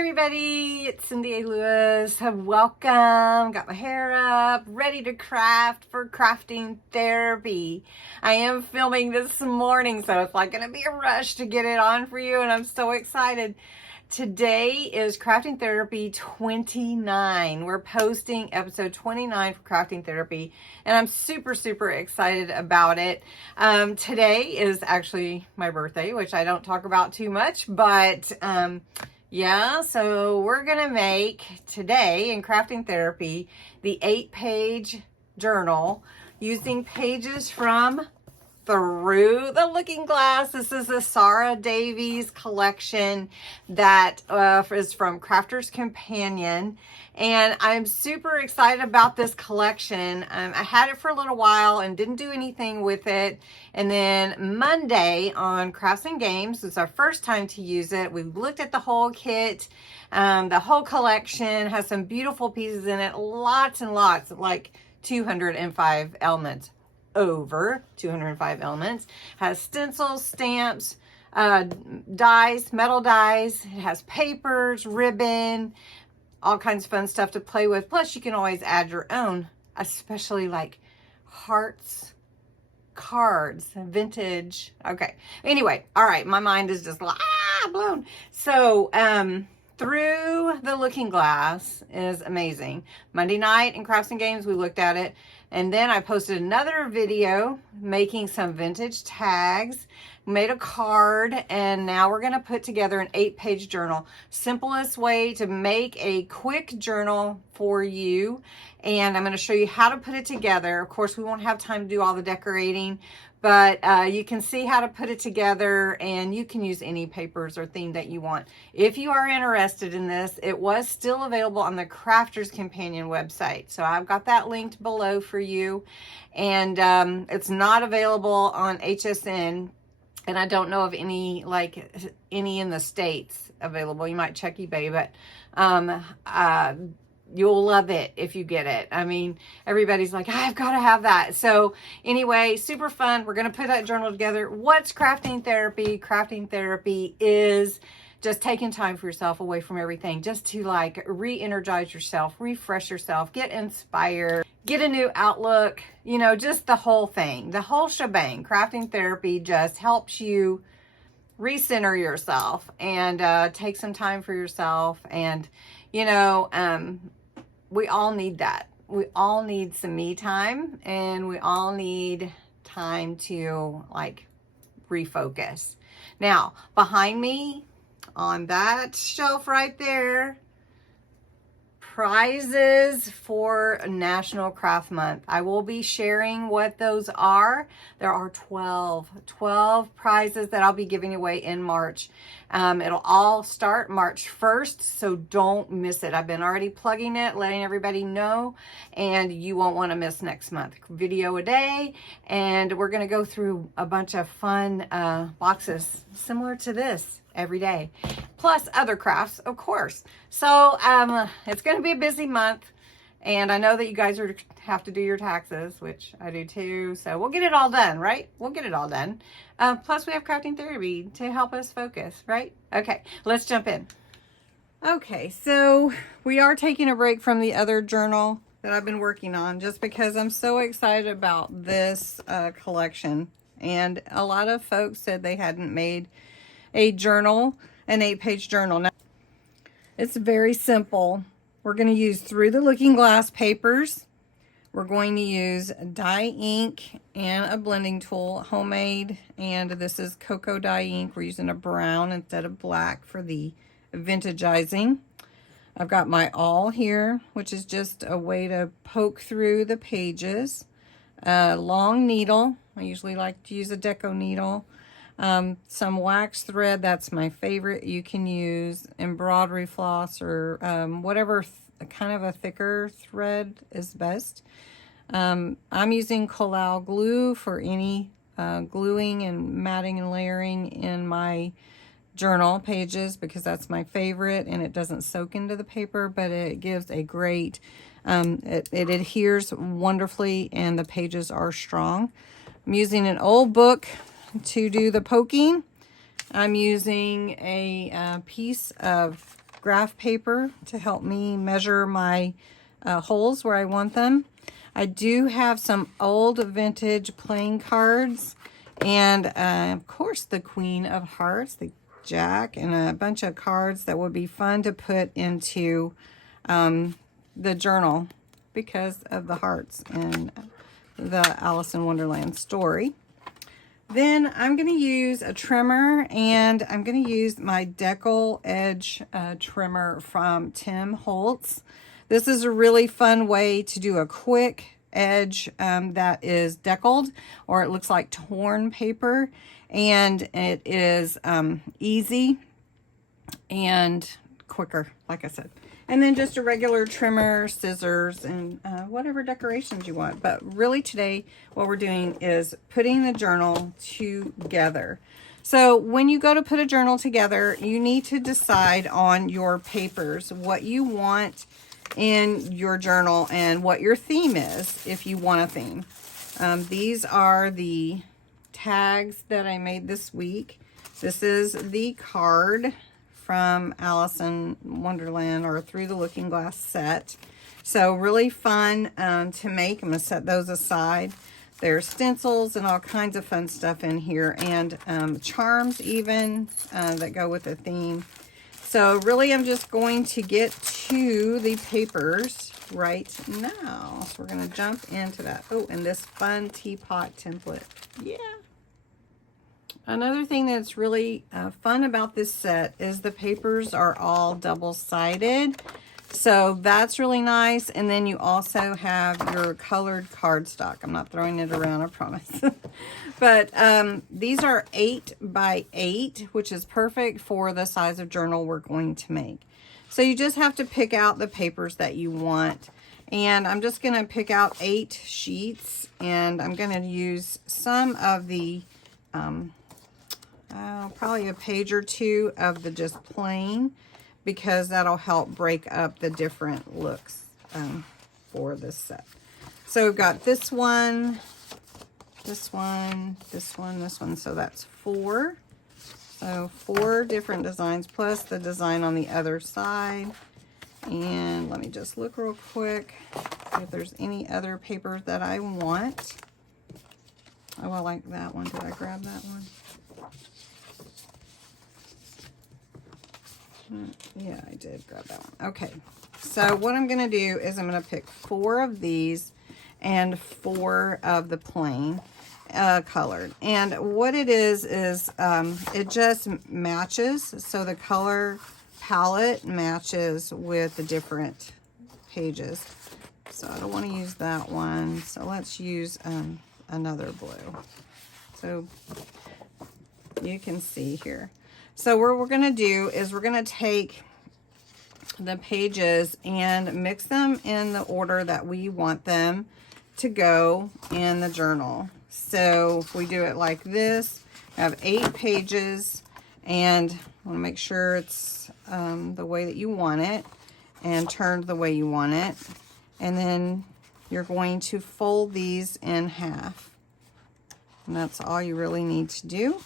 everybody, it's Cindy A. Lewis. Welcome. Got my hair up, ready to craft for crafting therapy. I am filming this morning, so it's like going to be a rush to get it on for you, and I'm so excited. Today is Crafting Therapy 29. We're posting episode 29 for Crafting Therapy, and I'm super excited about it. Today is actually my birthday, which I don't talk about too much, but yeah, so we're going to make today in Crafting Therapy the 8-page journal using pages from Through the Looking Glass. This is a Sara Davies collection that is from Crafter's Companion, and I'm super excited about this collection. I had it for a little while and didn't do anything with it, and then Monday on Crafts and Games, it's our first time to use it. We looked at the whole kit. The whole collection has some beautiful pieces in it, lots and lots, like 205 elements. Over 205 elements, has stencils, stamps, dies, metal dies. It has papers, ribbon, all kinds of fun stuff to play with. Plus you can always add your own, especially like hearts, cards, vintage. Okay, anyway, all right, my mind is just blown. So Through the Looking Glass is amazing. Monday night in Crafts and Games, we looked at it. And then I posted another video making some vintage tags, made a card, and now we're going to put together an 8-page journal. Simplest way to make a quick journal for you. And I'm going to show you how to put it together. Of course, we won't have time to do all the decorating, but you can see how to put it together, and you can use any papers or theme that you want. If you are interested in this, it was still available on the Crafter's Companion website. So I've got that linked below for you. And it's not available on HSN. And I don't know of any in the States available. You might check eBay, but you'll love it if you get it. I mean, everybody's like, I've got to have that. So anyway, super fun. We're going to put that journal together. What's crafting therapy? Crafting therapy is just taking time for yourself away from everything, just to like re-energize yourself, refresh yourself, get inspired, get a new outlook, you know, just the whole thing, the whole shebang. Crafting therapy just helps you recenter yourself and take some time for yourself. And, you know, we all need that. We all need some me time, and we all need time to like refocus. Now, behind me on that shelf right there, prizes for National Craft Month. I will be sharing what those are. There are 12 prizes that I'll be giving away in March. It'll all start March 1st, so don't miss it. I've been already plugging it, letting everybody know, and you won't want to miss next month. Video a day, and we're going to go through a bunch of fun boxes similar to this every day, plus other crafts, of course. So it's going to be a busy month, and I know that you guys have to do your taxes, which I do too. So we'll get it all done, right? We'll get it all done. Plus we have Crafting Therapy to help us focus, right? Okay, let's jump in. Okay, so we are taking a break from the other journal that I've been working on, just because I'm so excited about this collection. And a lot of folks said they hadn't made a journal, an 8-page journal. Now, it's very simple. We're going to use Through the Looking Glass papers. We're going to use dye ink and a blending tool, homemade, and this is cocoa dye ink. We're using a brown instead of black for the vintageizing. I've got my awl here, which is just a way to poke through the pages. Long needle. I usually like to use a Deco Needle. Some wax thread, that's my favorite. You can use embroidery floss or whatever kind of a thicker thread is best. I'm using collal glue for any gluing and matting and layering in my journal pages, because that's my favorite, and it doesn't soak into the paper, but it gives a great, it adheres wonderfully, and the pages are strong. I'm using an old book to do the poking. I'm using a piece of graph paper to help me measure my holes where I want them. I do have some old vintage playing cards, and of course the Queen of Hearts, the Jack, and a bunch of cards that would be fun to put into the journal because of the hearts and the Alice in Wonderland story. Then I'm going to use a trimmer, and I'm going to use my Deckled Edge trimmer from Tim Holtz. This is a really fun way to do a quick edge that is deckled, or it looks like torn paper, and it is easy and quicker, like I said. And then just a regular trimmer, scissors, and whatever decorations you want. But really today, what we're doing is putting the journal together. So when you go to put a journal together, you need to decide on your papers, what you want in your journal and what your theme is, if you want a theme. These are the tags that I made this week. This is the card from Alice in Wonderland, or Through the Looking Glass set. So really fun to make. I'm going to set those aside. There's stencils and all kinds of fun stuff in here, and charms even that go with the theme. So really I'm just going to get to the papers right now. So we're going to jump into that. Oh, and this fun teapot template. Yeah. Another thing that's really fun about this set is the papers are all double-sided. So that's really nice. And then you also have your colored cardstock. I'm not throwing it around, I promise. But these are 8 by 8, which is perfect for the size of journal we're going to make. So you just have to pick out the papers that you want. And I'm just going to pick out 8 sheets, and I'm going to use some of the probably a page or two of the just plain, because that'll help break up the different looks for this set. So we've got this one, this one, this one, this one. So that's 4. So 4 different designs plus the design on the other side. And let me just look real quick if there's any other papers that I want. Oh, I like that one. Did I grab that one? Yeah, I did grab that one. Okay, so what I'm going to do is I'm going to pick 4 of these and 4 of the plain colored. And what it is it just matches. So the color palette matches with the different pages. So I don't want to use that one. So let's use another blue. So you can see here. So what we're going to do is we're going to take the pages and mix them in the order that we want them to go in the journal. So if we do it like this, I have 8 pages, and I want to make sure it's the way that you want it and turned the way you want it. And then you're going to fold these in half. And that's all you really need to do.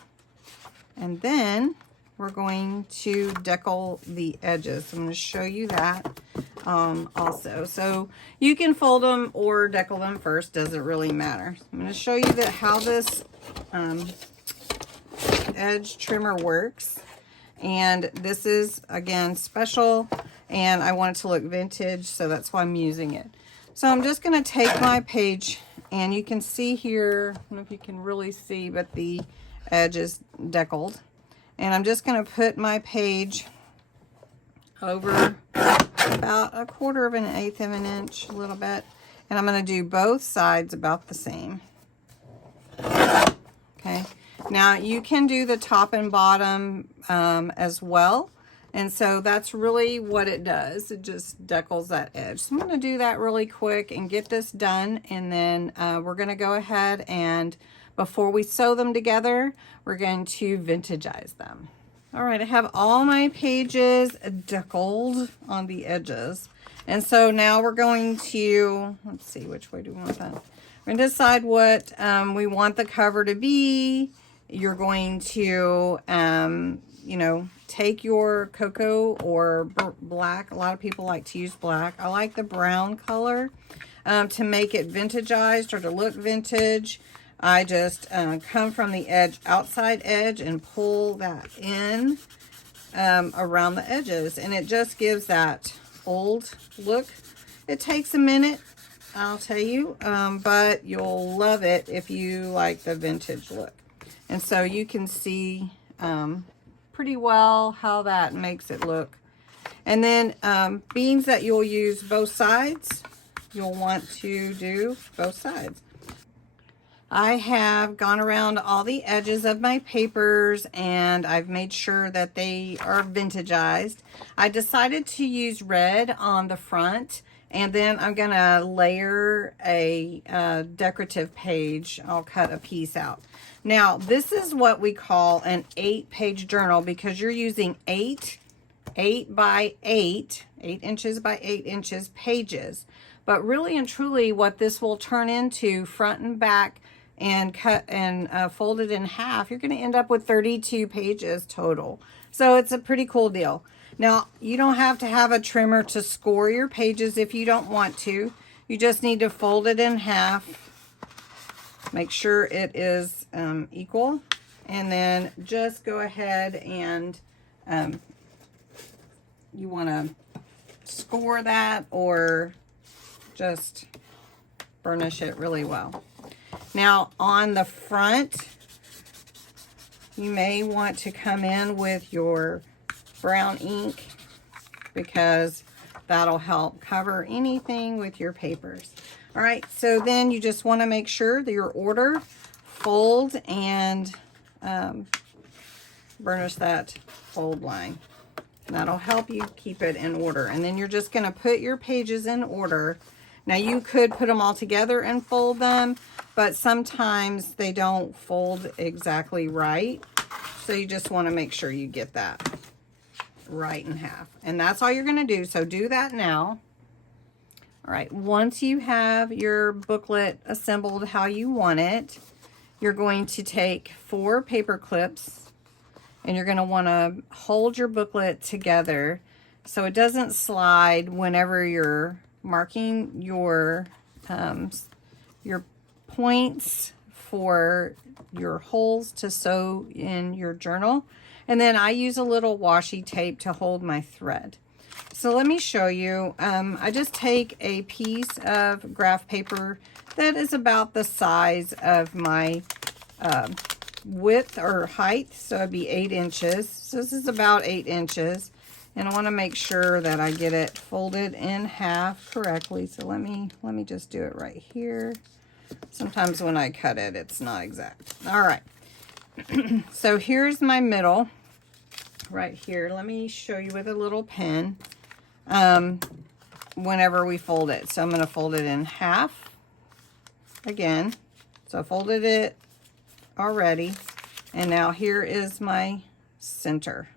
And then we're going to deckle the edges. I'm going to show you that also. So you can fold them or deckle them first, doesn't really matter. I'm going to show you how this edge trimmer works. And this is, again, special, and I want it to look vintage, so that's why I'm using it. So I'm just going to take my page, and you can see here, I don't know if you can really see, but the edge is deckled. And I'm just going to put my page over about 1/4 of an 1/8 of an inch, a little bit. And I'm going to do both sides about the same. Okay. Now you can do the top and bottom as well. And so that's really what it does. It just deckles that edge. So I'm going to do that really quick and get this done. And then we're going to go ahead and, before we sew them together, we're going to vintagize them. All right, I have all my pages deckled on the edges. And so now we're going to, let's see, which way do we want that? We're going to decide what we want the cover to be. You're going to you know, take your cocoa or black. A lot of people like to use black. I like the brown color to make it vintageized or to look vintage. I just come from the edge, outside edge, and pull that in around the edges, and it just gives that old look. It takes a minute, I'll tell you, but you'll love it if you like the vintage look. And so you can see pretty well how that makes it look. And then beans that you'll use both sides, you'll want to do both sides. I have gone around all the edges of my papers and I've made sure that they are vintageized. I decided to use red on the front, and then I'm gonna layer a decorative page. I'll cut a piece out. Now, this is what we call an 8-page journal because you're using 8 by 8 inches by 8 inches pages. But really and truly what this will turn into, front and back, and cut and fold it in half, you're going to end up with 32 pages total. So it's a pretty cool deal. Now, you don't have to have a trimmer to score your pages if you don't want to. You just need to fold it in half. Make sure it is equal. And then just go ahead and you want to score that or just burnish it really well. Now, on the front, you may want to come in with your brown ink because that'll help cover anything with your papers. All right, so then you just want to make sure that your order, fold, and burnish that fold line. That'll help you keep it in order. And then you're just going to put your pages in order. Now, you could put them all together and fold them, but sometimes they don't fold exactly right. So you just want to make sure you get that right in half. And that's all you're going to do. So do that now. All right. Once you have your booklet assembled how you want it, you're going to take 4 paper clips and you're going to want to hold your booklet together so it doesn't slide whenever you're marking your points for your holes to sew in your journal. And then I use a little washi tape to hold my thread. So let me show you. I just take a piece of graph paper that is about the size of my width or height. So it'd be 8 inches. So this is about 8 inches. And I want to make sure that I get it folded in half correctly. So let me just do it right here. Sometimes when I cut it, it's not exact. All right. So here's my middle right here. Let me show you with a little pen whenever we fold it. So I'm going to fold it in half again. So I folded it already. And now here is my center.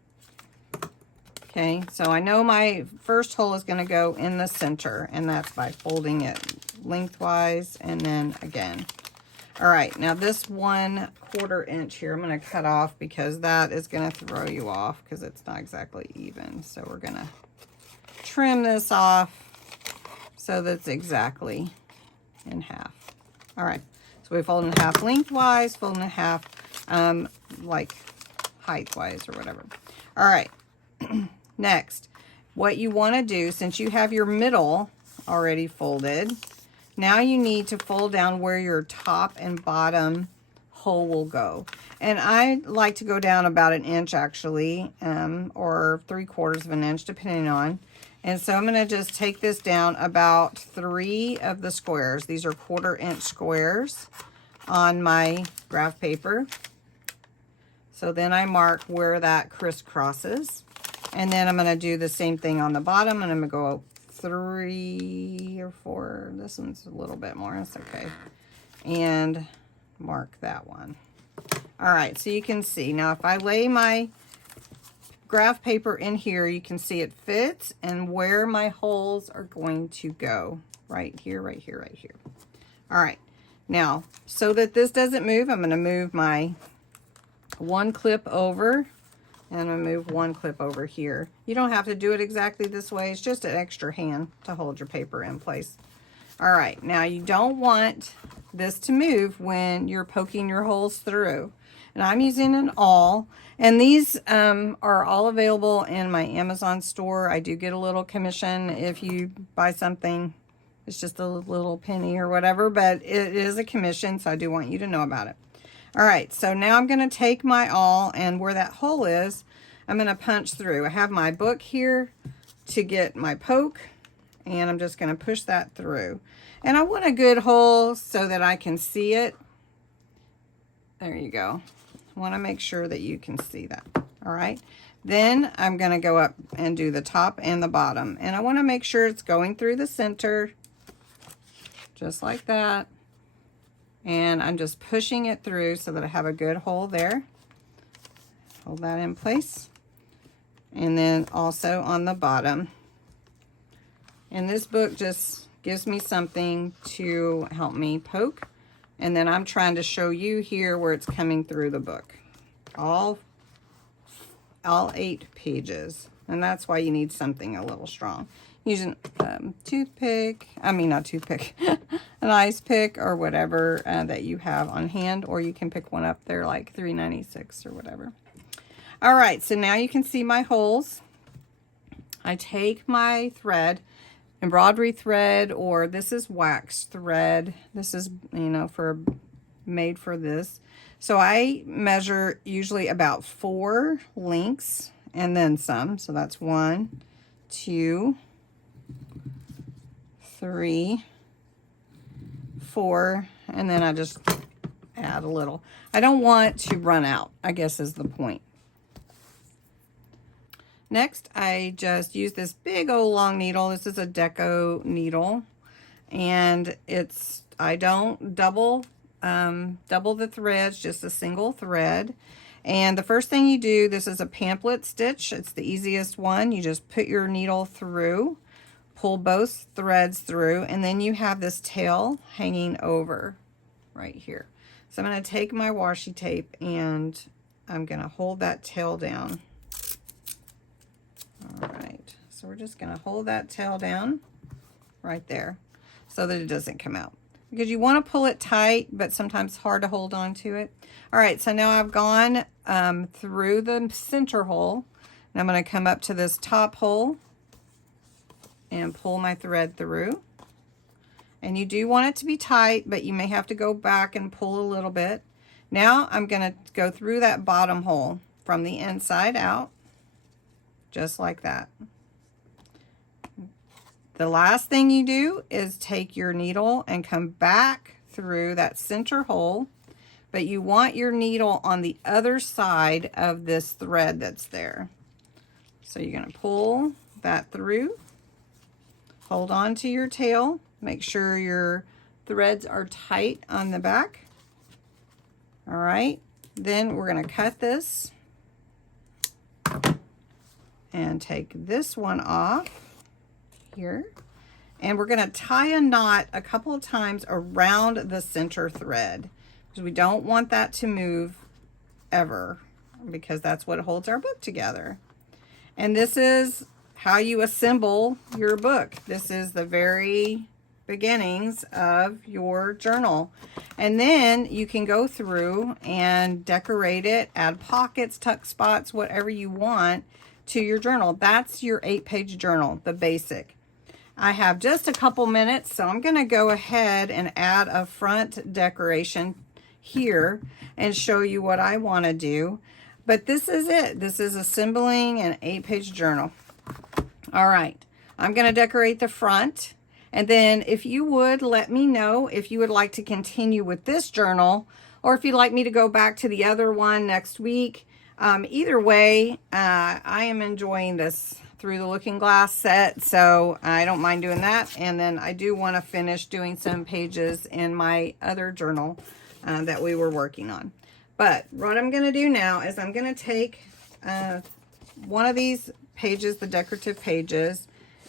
Okay, so I know my first hole is going to go in the center, and that's by folding it lengthwise and then again. All right, now this 1/4 inch here, I'm going to cut off because that is going to throw you off because it's not exactly even. So we're going to trim this off so that's exactly in half. All right, so we fold in half lengthwise, fold in half like height-wise or whatever. All right. Next, what you want to do, since you have your middle already folded, now you need to fold down where your top and bottom hole will go. And I like to go down about 1 inch actually, or 3/4 of an inch, depending on. And so I'm going to just take this down about 3 of the squares. These are 1/4 inch squares on my graph paper. So then I mark where that crisscrosses. And then I'm going to do the same thing on the bottom, and I'm going to go 3 or 4. This one's a little bit more. That's okay. And mark that one. All right, so you can see. Now, if I lay my graph paper in here, you can see it fits and where my holes are going to go. Right here, right here, right here. All right. Now, so that this doesn't move, I'm going to move my 1 clip over And I'm going to move one clip over here. You don't have to do it exactly this way. It's just an extra hand to hold your paper in place. All right, now you don't want this to move when you're poking your holes through. And I'm using an awl. And these are all available in my Amazon store. I do get a little commission if you buy something. It's just a little penny or whatever, but it is a commission, so I do want you to know about it. All right, so now I'm going to take my awl, and where that hole is, I'm going to punch through. I have my book here to get my poke, and I'm just going to push that through. And I want a good hole so that I can see it. There you go. I want to make sure that you can see that. All right. Then I'm going to go up and do the top and the bottom. And I want to make sure it's going through the center, just like that. And I'm just pushing it through so that I have a good hole there. Hold that in place. And then also on the bottom. And this book just gives me something to help me poke. And then I'm trying to show you here where it's coming through the book. All 8 pages. And that's why you need something a little strong. Using toothpick, not toothpick, an ice pick or whatever that you have on hand, or you can pick one up there like $3.96 or whatever. All right, so now you can see my holes. I take my thread, embroidery thread, or this is wax thread. This is, made for this. So I measure usually about 4 links and then some. So that's 1, 2, 3, 4, and then I just add a little. I don't want to run out, I guess is the point. Next, I just use this big old long needle. This is a Deco Needle, and I don't double the threads, just a single thread. And the first thing you do, this is a pamphlet stitch. It's the easiest one. You just put your needle through, pull both threads through, and then you have this tail hanging over right here. So I'm going to take my washi tape and I'm going to hold that tail down. All right, so we're just going to hold that tail down right there so that it doesn't come out, because you want to pull it tight, but sometimes it's hard to hold on to it. All right, so now I've gone through the center hole, and I'm going to come up to this top hole and pull my thread through. And you do want it to be tight, but you may have to go back and pull a little bit. Now I'm going to go through that bottom hole from the inside out, just like that. The last thing you do is take your needle and come back through that center hole, but you want your needle on the other side of this thread that's there. So you're going to pull that through, hold on to your tail, make sure your threads are tight on the back. All right, then we're going to cut this and take this one off here, and we're going to tie a knot a couple of times around the center thread, because we don't want that to move ever, because that's what holds our book together. And this is how you assemble your book. This is the very beginnings of your journal, and then you can go through and decorate it, add pockets, tuck spots, whatever you want to your journal. That's your 8-page journal, the basic. I have just a couple minutes, so I'm going to go ahead and add a front decoration here and show you what I want to do. But this is it. This is assembling an 8-page journal. All right, I'm going to decorate the front, and then if you would let me know if you would like to continue with this journal, or if you'd like me to go back to the other one next week. Either way, I am enjoying this Through the Looking Glass set, so I don't mind doing that. And then I do want to finish doing some pages in my other journal that we were working on. But what I'm going to do now is I'm going to take one of these pages, the decorative pages,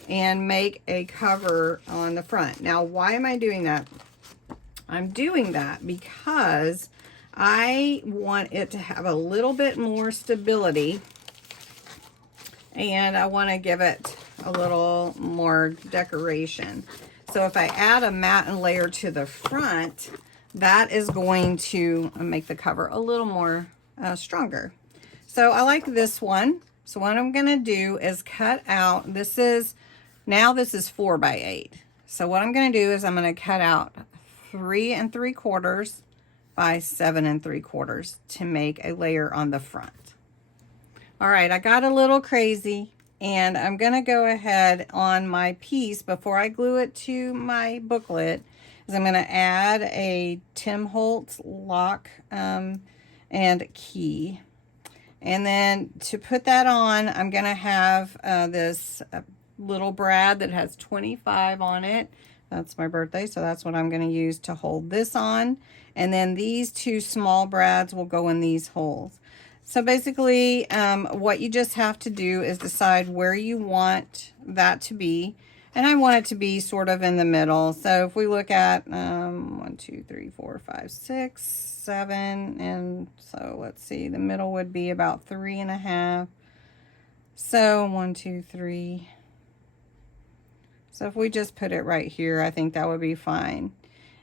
and make a cover on the front. Now, why am I doing that? I'm doing that because I want it to have a little bit more stability and I want to give it a little more decoration. So if I add a matte layer to the front, that is going to make the cover a little more stronger. So I like this one. So what I'm going to do is cut out, this is 4 by 8. So what I'm going to do is I'm going to cut out 3 3/4 by 7 3/4 to make a layer on the front. All right, I got a little crazy, and I'm going to go ahead on my piece before I glue it to my booklet. Is I'm going to add a Tim Holtz lock and key. And then to put that on, I'm going to have this little brad that has 25 on it. That's my birthday, so that's what I'm going to use to hold this on. And then these 2 small brads will go in these holes. So basically, what you just have to do is decide where you want that to be. And I want it to be sort of in the middle. So if we look at 1, 2, 3, 4, 5, 6, 7, and so let's see, the middle would be about 3.5. So 1, 2, 3. So if we just put it right here, I think that would be fine.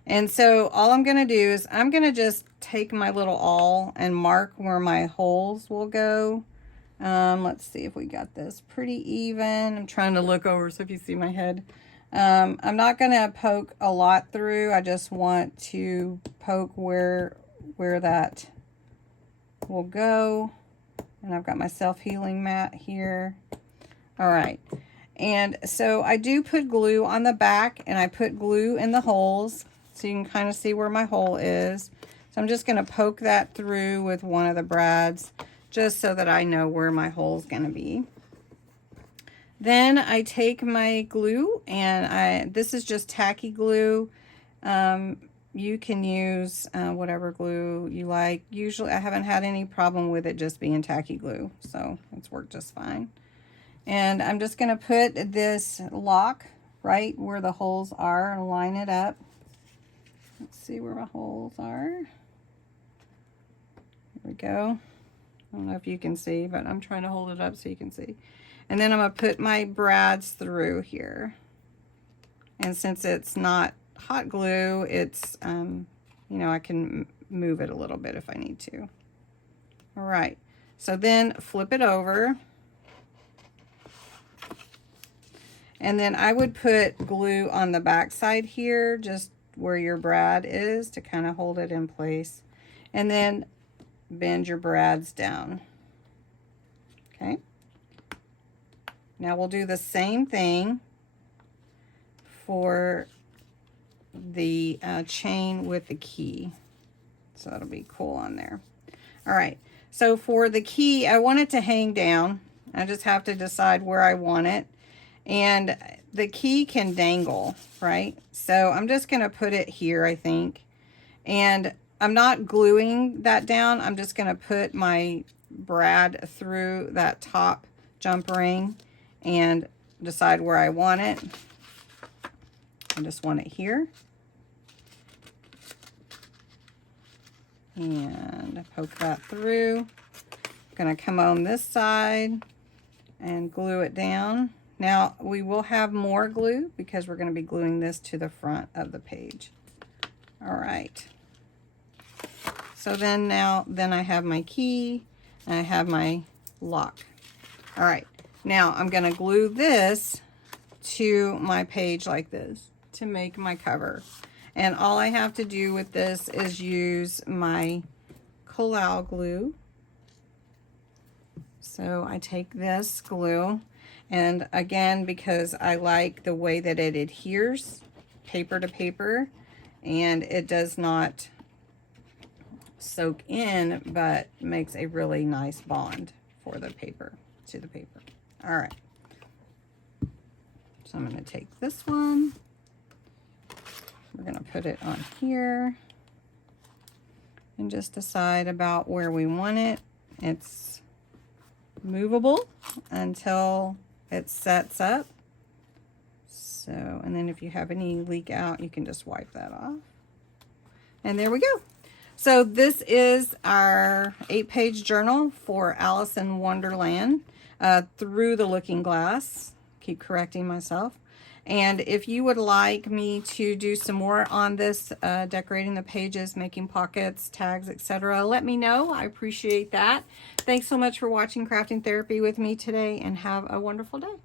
And so all I'm going to do is I'm going to just take my little awl and mark where my holes will go. Let's see if we got this pretty even. I'm trying to look over so if you see my head. I'm not going to poke a lot through. I just want to poke where that will go. And I've got my self-healing mat here. All right. And so I do put glue on the back, and I put glue in the holes so you can kind of see where my hole is. So I'm just going to poke that through with one of the brads just so that I know where my hole is going to be. Then I take my glue, and this is just tacky glue. You can use whatever glue you like. Usually I haven't had any problem with it just being tacky glue, so it's worked just fine. And I'm just going to put this lock right where the holes are and line it up. Let's see where my holes are. Here we go. I don't know if you can see, but I'm trying to hold it up so you can see. And then I'm going to put my brads through here. And since it's not hot glue, it's, you know, I can move it a little bit if I need to. All right. So then flip it over. And then I would put glue on the back side here, just where your brad is, to kind of hold it in place. And then bend your brads down. Okay. Now we'll do the same thing for the chain with the key. So that'll be cool on there. All right. So for the key, I want it to hang down. I just have to decide where I want it. And the key can dangle, right? So I'm just going to put it here, I think. And I'm not gluing that down. I'm just going to put my brad through that top jump ring and decide where I want it. I just want it here. And poke that through. I'm going to come on this side and glue it down. Now, we will have more glue because we're going to be gluing this to the front of the page. All right. So then I have my key and I have my lock. All right. Now, I'm going to glue this to my page like this to make my cover. And all I have to do with this is use my Collal glue. So I take this glue. And again, because I like the way that it adheres paper to paper, and it does not soak in, but makes a really nice bond for the paper, to the paper. All right. So I'm going to take this one. We're going to put it on here and just decide about where we want it. It's movable until it sets up. So, and then if you have any leak out, you can just wipe that off. And there we go. So this is our 8-page journal for Alice in Wonderland, Through the Looking Glass. Keep correcting myself. And if you would like me to do some more on this, decorating the pages, making pockets, tags, etc., let me know. I appreciate that. Thanks so much for watching Crafting Therapy with me today, and have a wonderful day.